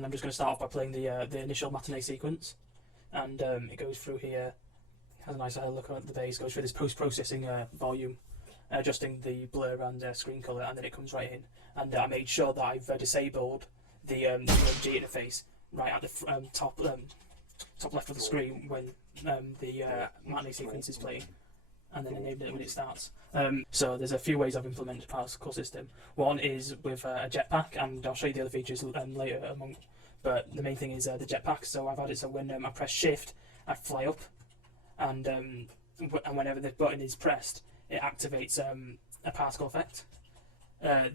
And I'm just going to start off by playing the initial matinee sequence, and it goes through here. Has a nice look at the bass. Goes through this post-processing volume, adjusting the blur and screen color, and then it comes right in. And I made sure that I've disabled the UMG interface right at the top left of the screen when the matinee sequence is playing, and then enable it when it starts. So there's a few ways I've implemented the particle system. One is with a jetpack, and I'll show you the other features later. But the main thing is the jetpack. So I've had it so when I press shift, I fly up, and whenever the button is pressed, it activates a particle effect.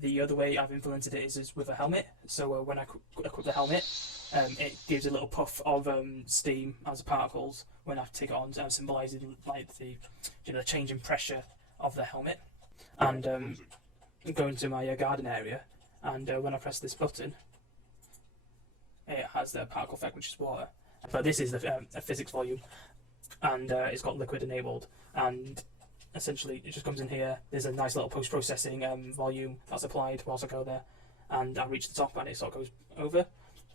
The other way I've implemented it is with a helmet. So when I equip the helmet, it gives a little puff of steam as particles when I take it on, symbolising like the change in pressure of the helmet. And going to my garden area, and when I press this button, it has the particle effect, which is water. But this is a physics volume, and it's got liquid enabled, and essentially it just comes in here. There's a nice little post-processing volume that's applied whilst I go there, and I reach the top and it sort of goes over.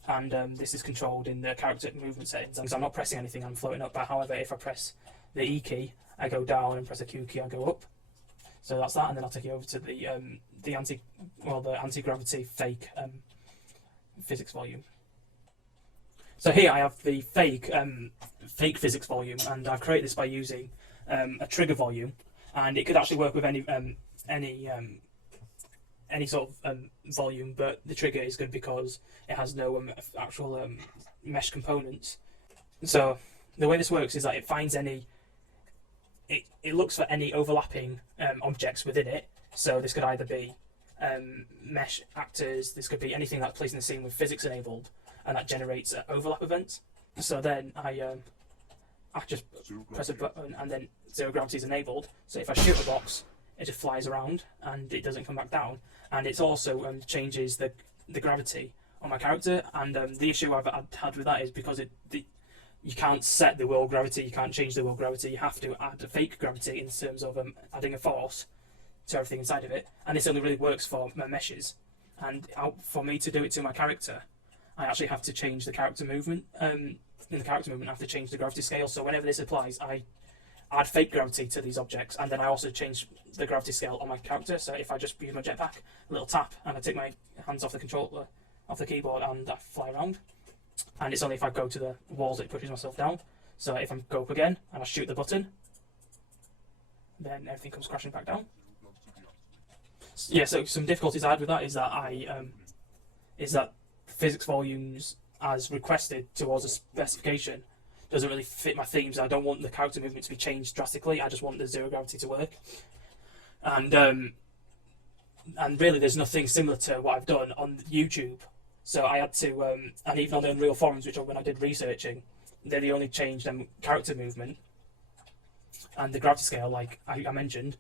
And this is controlled in the character movement settings, because I'm not pressing anything, I'm floating up. But however, if I press the E key, I go down, and press the Q key, I go up. So that's that, and then I'll take you over to the anti-gravity fake physics volume. So here I have the fake physics volume, and I've created this by using a trigger volume, and it could actually work with any sort of volume, but the trigger is good because it has no actual mesh components. So the way this works is that it finds it looks for any overlapping objects within it. So this could either be mesh actors, this could be anything that's placed in the scene with physics enabled, and that generates overlap events. So then I just press a button, and then zero gravity is enabled. So if I shoot a box, it just flies around and it doesn't come back down. And it also changes the gravity on my character. And the issue I've had with that is because you can't set the world gravity, you can't change the world gravity. You have to add a fake gravity in terms of adding a force to everything inside of it. And this only really works for meshes. And for me to do it to my character, I actually have to change the character movement. In the character movement, I have to change the gravity scale. So whenever this applies, I add fake gravity to these objects, and then I also change the gravity scale on my character. So if I just use my jetpack, a little tap, and I take my hands off the controller, off the keyboard, and I fly around. And it's only if I go to the walls that it pushes myself down. So if I go up again and I shoot the button, then everything comes crashing back down. Yeah. So some difficulties I had with that is that physics volumes as requested towards a specification doesn't really fit my themes. I don't want the character movement to be changed drastically. I just want the zero gravity to work. And really, there's nothing similar to what I've done on YouTube. So I had to, and even on the Unreal forums, which when I did researching, they only changed character movement and the gravity scale, like I mentioned.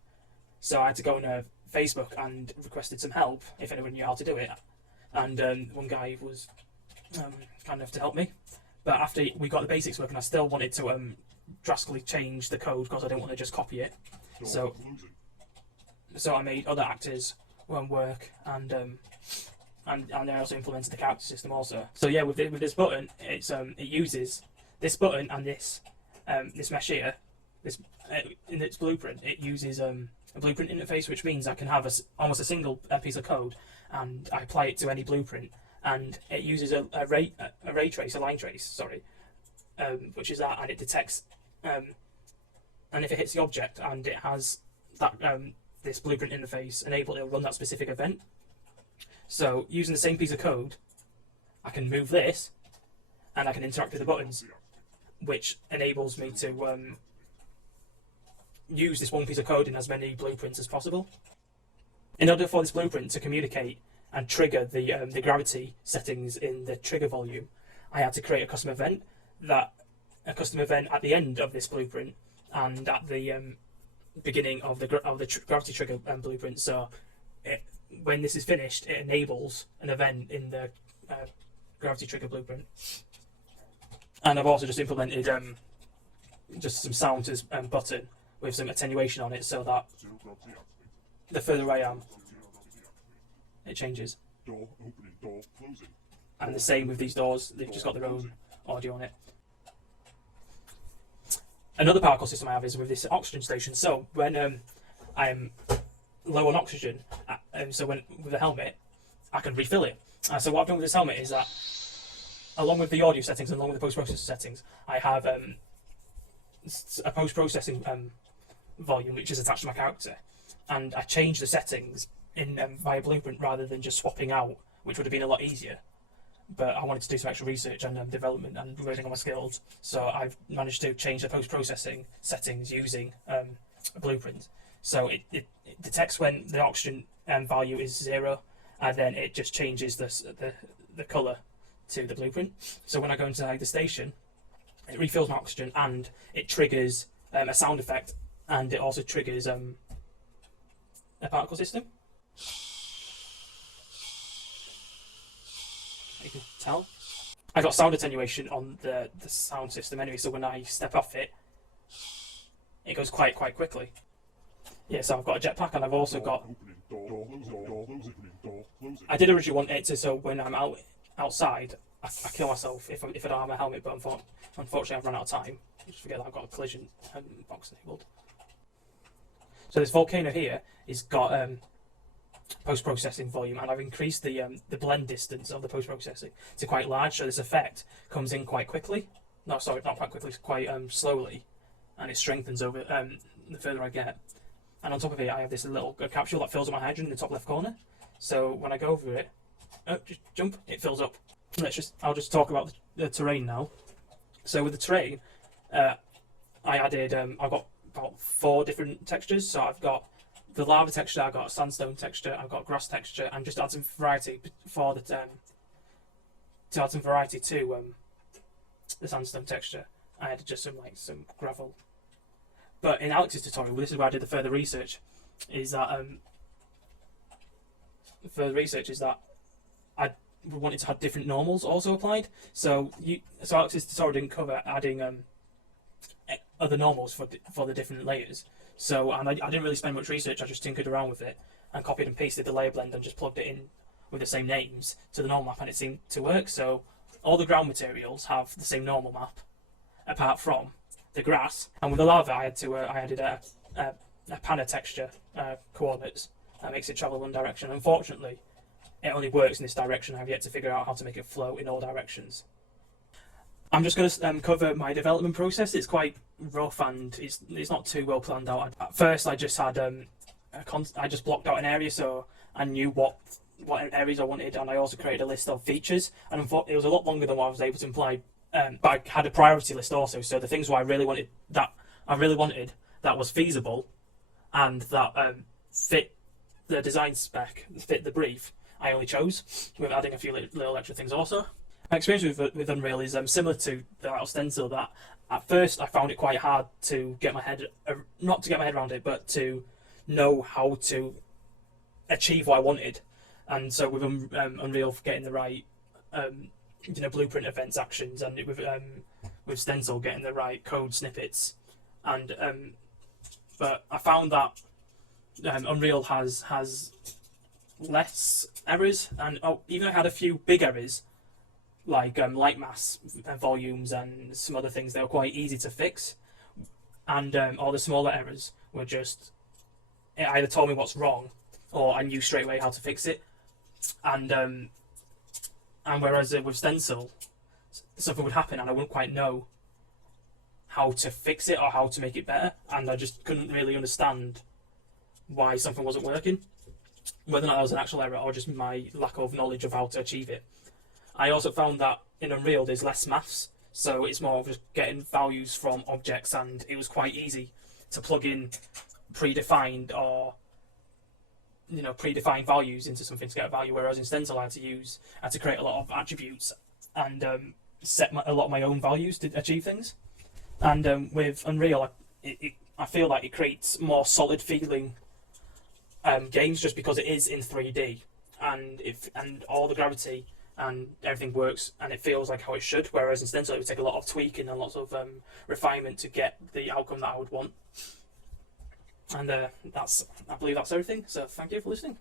So I had to go on Facebook and requested some help if anyone knew how to do it. And one guy was kind enough to help me. But after we got the basics working, I still wanted to drastically change the code because I didn't want to just copy it. So I made other actors work, and I also implemented the character system also. So yeah, with this button, it uses this button and this mesh here. In its blueprint, it uses a blueprint interface, which means I can have almost a single piece of code, and I apply it to any blueprint. And it uses a line trace, which is that, and it detects, and if it hits the object and it has that this blueprint interface enabled, it'll run that specific event. So using the same piece of code, I can move this, and I can interact with the buttons, which enables me to use this one piece of code in as many blueprints as possible. In order for this blueprint to communicate and trigger the gravity settings in the trigger volume, I had to create a custom event at the end of this blueprint and at the beginning of the gravity trigger blueprint. So when this is finished, it enables an event in the gravity trigger blueprint. And I've also just implemented just some sound to this button with some attenuation on it, so that the further I am, it changes. Door opening, door closing. And the same with these doors, they've just got their own audio on it. Another particle system I have is with this oxygen station. So when I'm low on oxygen, so when with the helmet, I can refill it. So what I've done with this helmet is that, along with the audio settings and along with the post-processing settings, I have a post-processing volume which is attached to my character, and I change the settings in via Blueprint rather than just swapping out, which would have been a lot easier. But I wanted to do some extra research and development and learning on my skills, so I've managed to change the post-processing settings using a Blueprint. So it detects when the oxygen value is 0, and then it just changes the colour to the Blueprint. So when I go into the station, it refills my oxygen and it triggers a sound effect, and it also triggers a particle system. You can tell I got sound attenuation on the sound system anyway, so when I step off it, it goes quite quickly. Yeah, so I've got a jetpack, and I've also got. I did originally want it to, so when I'm outside, I kill myself if I don't have my helmet, but unfortunately I've run out of time. I just forget that I've got a collision box enabled. So this volcano here has got post-processing volume, and I've increased the blend distance of the post-processing to quite large, so this effect comes in quite quickly. No, sorry, not quite quickly, quite slowly, and it strengthens over the further I get. And on top of it, I have this little capsule that fills up my hydrogen in the top left corner. So when I go over it, just jump, it fills up. I'll just talk about the terrain now. So with the terrain, I added, I've got about 4 different textures. So I've got the lava texture, I've got a sandstone texture, I've got grass texture, and just to add some variety for the to add some variety to the sandstone texture, I added just some gravel. But in Alex's tutorial, this is where I did the further research, is that I wanted to have different normals also applied. So Alex's tutorial didn't cover adding other normals for the different layers. So I didn't really spend much research. I just tinkered around with it and copied and pasted the layer blend and just plugged it in with the same names to the normal map, and it seemed to work. So all the ground materials have the same normal map, apart from the grass. And with the lava, I added a panna texture coordinates that makes it travel one direction. Unfortunately, it only works in this direction. I've yet to figure out how to make it flow in all directions. I'm just going to cover my development process. It's quite rough and it's not too well planned out. At first, I just had I just blocked out an area, so I knew what areas I wanted, and I also created a list of features. And it was a lot longer than what I was able to imply. But I had a priority list also, so the things I really wanted that was feasible and that fit the design spec, fit the brief, I only chose, with adding a few little extra things also. My experience with Unreal is similar to the Outer Stencil, that at first I found it quite hard to get my head, not to get my head around it, but to know how to achieve what I wanted. And so with Unreal, getting the right blueprint events actions, and with Stencil getting the right code snippets, and but I found that Unreal has less errors, and even I had a few big errors like light mass volumes and some other things. They were quite easy to fix, and all the smaller errors were just, it either told me what's wrong or I knew straight away how to fix it. And whereas with Stencil, something would happen and I wouldn't quite know how to fix it or how to make it better, and I just couldn't really understand why something wasn't working, whether or not that was an actual error or just my lack of knowledge of how to achieve it. I also found that in Unreal there's less maths, so it's more of just getting values from objects, and it was quite easy to plug in predefined values into something to get a value, whereas in Stencil I had to create a lot of attributes and set a lot of my own values to achieve things. And with Unreal, I feel like it creates more solid feeling games just because it is in 3D, and all the gravity and everything works and it feels like how it should, whereas in Stencil it would take a lot of tweaking and lots of refinement to get the outcome that I would want. And I believe that's everything, so thank you for listening.